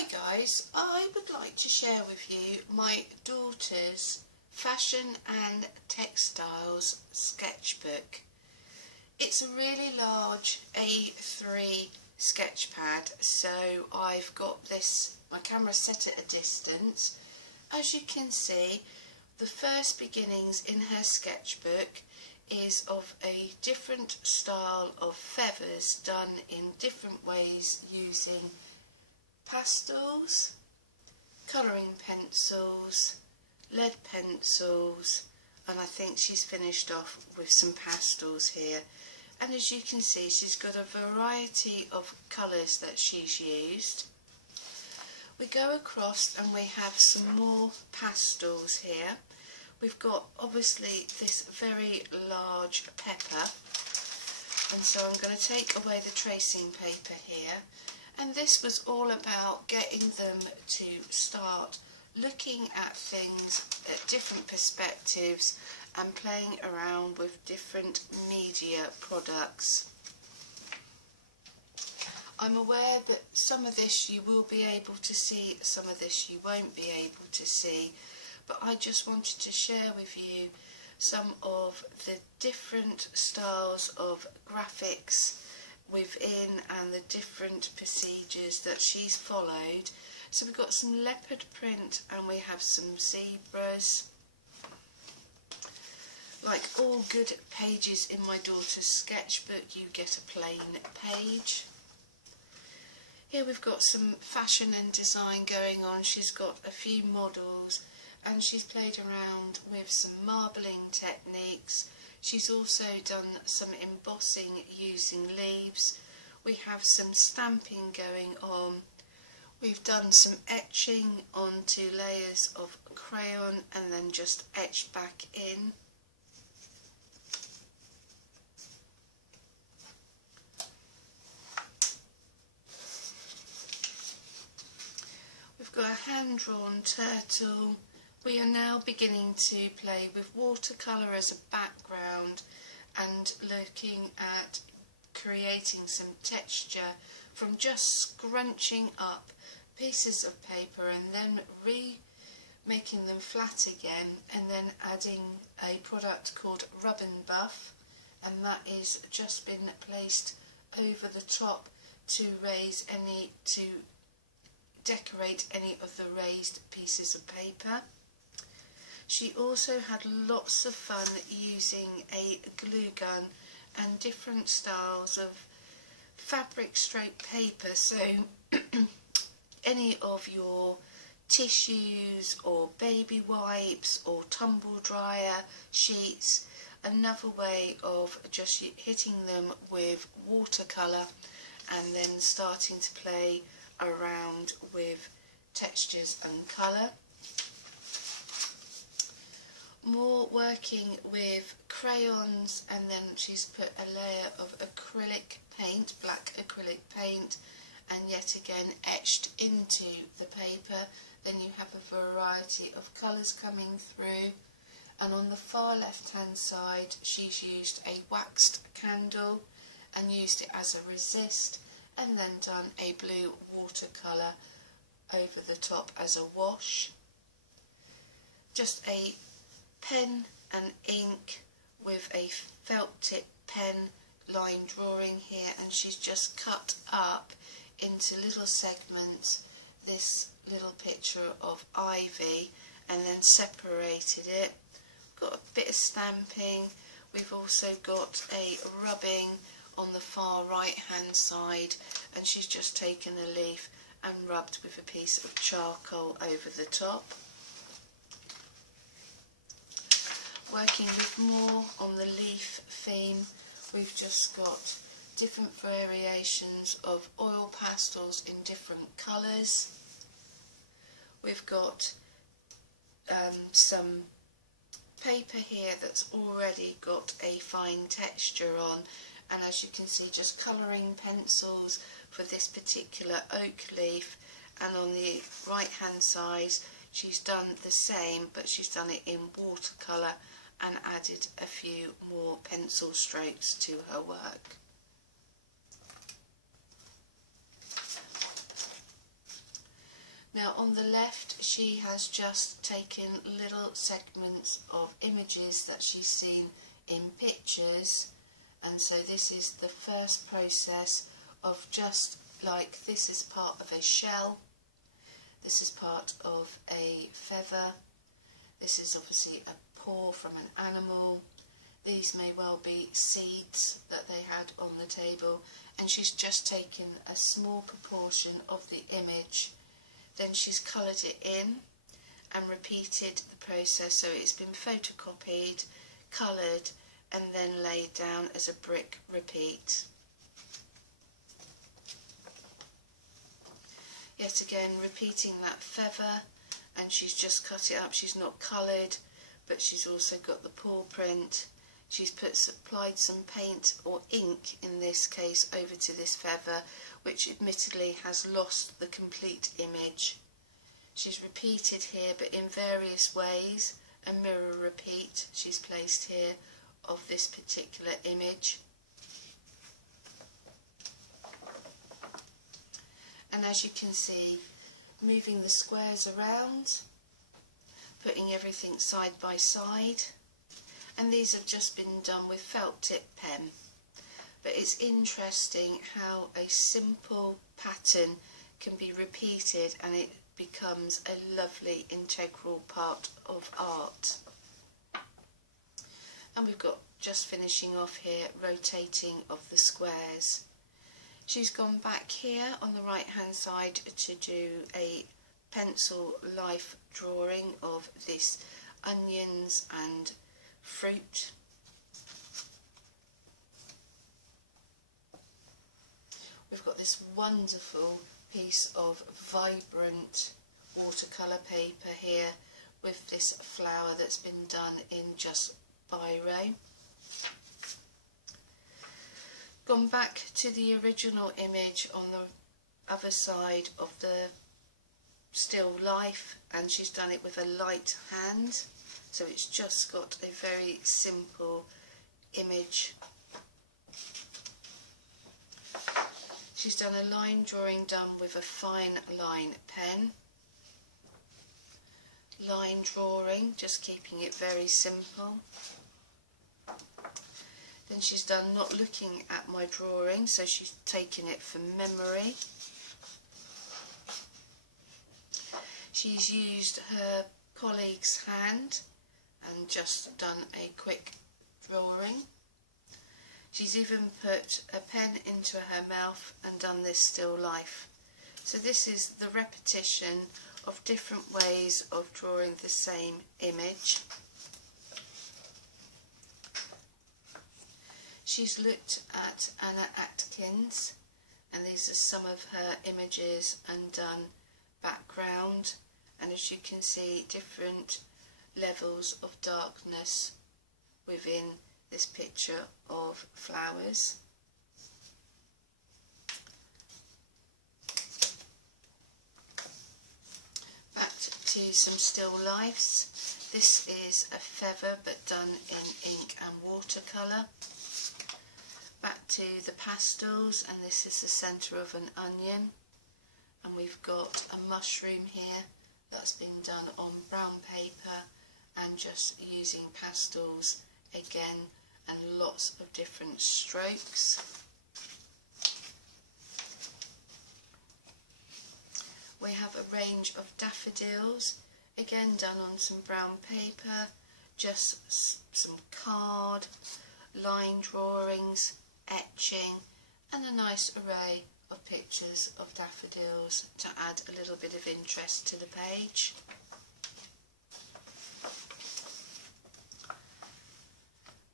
Hi guys, I would like to share with you my daughter's fashion and textiles sketchbook. It's a really large A3 sketch pad, so I've got my camera set at a distance. As you can see, the first beginnings in her sketchbook is of a different style of feathers done in different ways using pastels, colouring pencils, lead pencils, and I think she's finished off with some pastels here. And as you can see, she's got a variety of colours that she's used. We go across and we have some more pastels here. We've got obviously this very large pepper, and so I'm going to take away the tracing paper here. And this was all about getting them to start looking at things at different perspectives and playing around with different media products. I'm aware that some of this you will be able to see, some of this you won't be able to see, but I just wanted to share with you some of the different styles of graphics within and the different procedures that she's followed. So we've got some leopard print and we have some zebras. Like all good pages in my daughter's sketchbook, you get a plain page. Here we've got some fashion and design going on. She's got a few models and she's played around with some marbling techniques. She's also done some embossing using leaves. We have some stamping going on. We've done some etching onto layers of crayon and then just etched back in. We've got a hand-drawn turtle. We are now beginning to play with watercolour as a background and looking at creating some texture from just scrunching up pieces of paper and then making them flat again, and then adding a product called Rub and Buff, and that is just been placed over the top to decorate any of the raised pieces of paper. She also had lots of fun using a glue gun and different styles of fabric stroke paper, so any of your tissues or baby wipes or tumble dryer sheets, another way of just hitting them with watercolour and then starting to play around with textures and colour. More working with crayons, and then she's put a layer of acrylic paint, black acrylic paint, and yet again etched into the paper. Then you have a variety of colours coming through, and on the far left hand side she's used a waxed candle and used it as a resist, and then done a blue watercolour over the top as a wash. Just a pen and ink with a felt tip pen line drawing here, and she's just cut up into little segments this little picture of ivy and then separated it. Got a bit of stamping. We've also got a rubbing on the far right hand side, and she's just taken a leaf and rubbed with a piece of charcoal over the top. Working with more on the leaf theme, we've just got different variations of oil pastels in different colours. We've got some paper here that's already got a fine texture on, and as you can see, just colouring pencils for this particular oak leaf, and on the right hand side she's done the same, but she's done it in watercolour and added a few more pencil strokes to her work. Now on the left she has just taken little segments of images that she's seen in pictures, and so this is the first process of just like, this is part of a shell, this is part of a feather, this is obviously a paw from an animal, these may well be seeds that they had on the table, and she's just taken a small proportion of the image. Then she's coloured it in and repeated the process, so it's been photocopied, coloured and then laid down as a brick repeat. Yet again repeating that feather, and she's just cut it up. She's not coloured, but she's also got the paw print. She's applied some paint or ink in this case over to this feather, which admittedly has lost the complete image. She's repeated here, but in various ways, a mirror repeat she's placed here of this particular image. And as you can see, moving the squares around, putting everything side by side, and these have just been done with felt tip pen. But it's interesting how a simple pattern can be repeated and it becomes a lovely integral part of art. And we've got, just finishing off here, rotating of the squares. She's gone back here on the right hand side to do a pencil life drawing of this onions and fruit. We've got this wonderful piece of vibrant watercolour paper here with this flower that's been done in just biro. Gone back to the original image on the other side of the still life, and she's done it with a light hand, so it's just got a very simple image. She's done a line drawing done with a fine line pen. Line drawing, just keeping it very simple. Then she's done not looking at my drawing, so she's taken it from memory. She's used her colleague's hand and just done a quick drawing. She's even put a pen into her mouth and done this still life. So this is the repetition of different ways of drawing the same image. She's looked at Anna Atkins, and these are some of her images, and done background, and as you can see, different levels of darkness within this picture of flowers. Back to some still lifes. This is a feather but done in ink and watercolour. Back to the pastels, and this is the centre of an onion, and we've got a mushroom here that's been done on brown paper and just using pastels again, and lots of different strokes. We have a range of daffodils, again done on some brown paper, just some card, line drawings, etching, and a nice array of pictures of daffodils to add a little bit of interest to the page.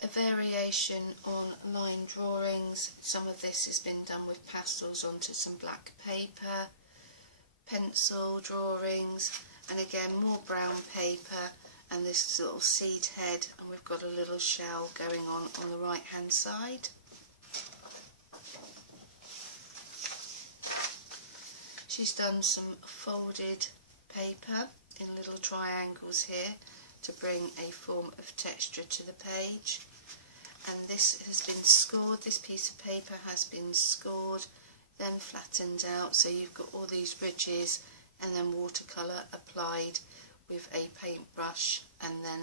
A variation on line drawings. Some of this has been done with pastels onto some black paper, pencil drawings, and again more brown paper, and this little seed head, and we've got a little shell going on the right hand side. She's done some folded paper in little triangles here to bring a form of texture to the page, and this has been scored. This piece of paper has been scored, then flattened out, so you've got all these ridges and then watercolour applied with a paintbrush, and then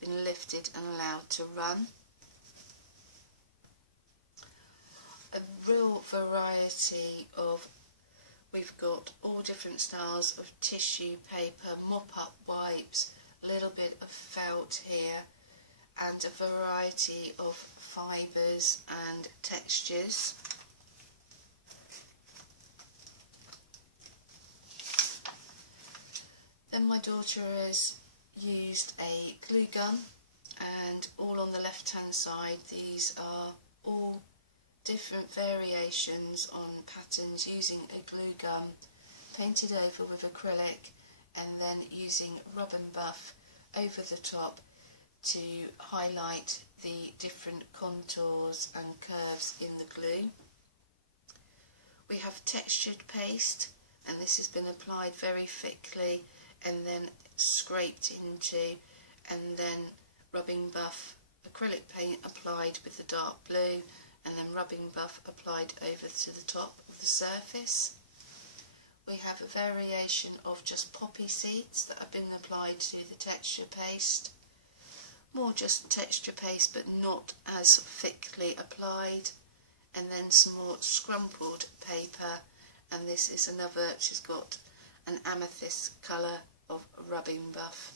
been lifted and allowed to run. A real variety of, we've got all different styles of tissue paper, mop-up wipes, a little bit of felt here, and a variety of fibres and textures. Then my daughter has used a glue gun, and all on the left hand side these are all different variations on patterns using a glue gun, painted over with acrylic, and then using rub and buff over the top to highlight the different contours and curves in the glue. We have textured paste, and this has been applied very thickly and then scraped into, and then rubbing buff acrylic paint applied with the dark blue, and then rubbing buff applied over to the top of the surface. We have a variation of just poppy seeds that have been applied to the texture paste. More just texture paste but not as thickly applied. And then some more scrumpled paper, and this is another, she's got an amethyst colour of rubbing buff.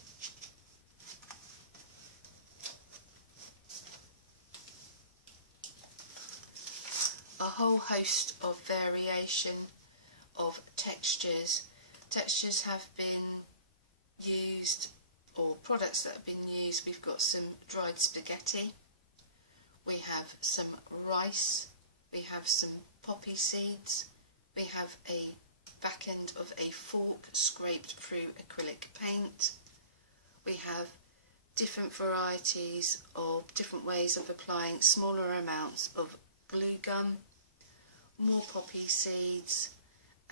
A whole host of variation of textures. Textures have been used, or products that have been used. We've got some dried spaghetti, we have some rice, we have some poppy seeds, we have a back end of a fork scraped through acrylic paint, we have different varieties of different ways of applying smaller amounts of glue gum, more poppy seeds,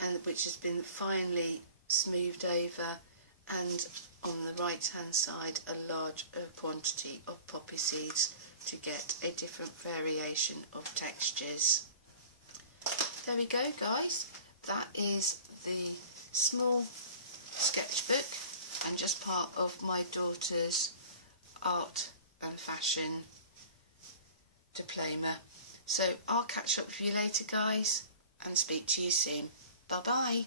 and which has been finely smoothed over, and on the right hand side a large quantity of poppy seeds to get a different variation of textures. There we go guys, that is the small sketchbook and just part of my daughter's art and fashion diploma. So I'll catch up with you later guys and speak to you soon. Bye bye.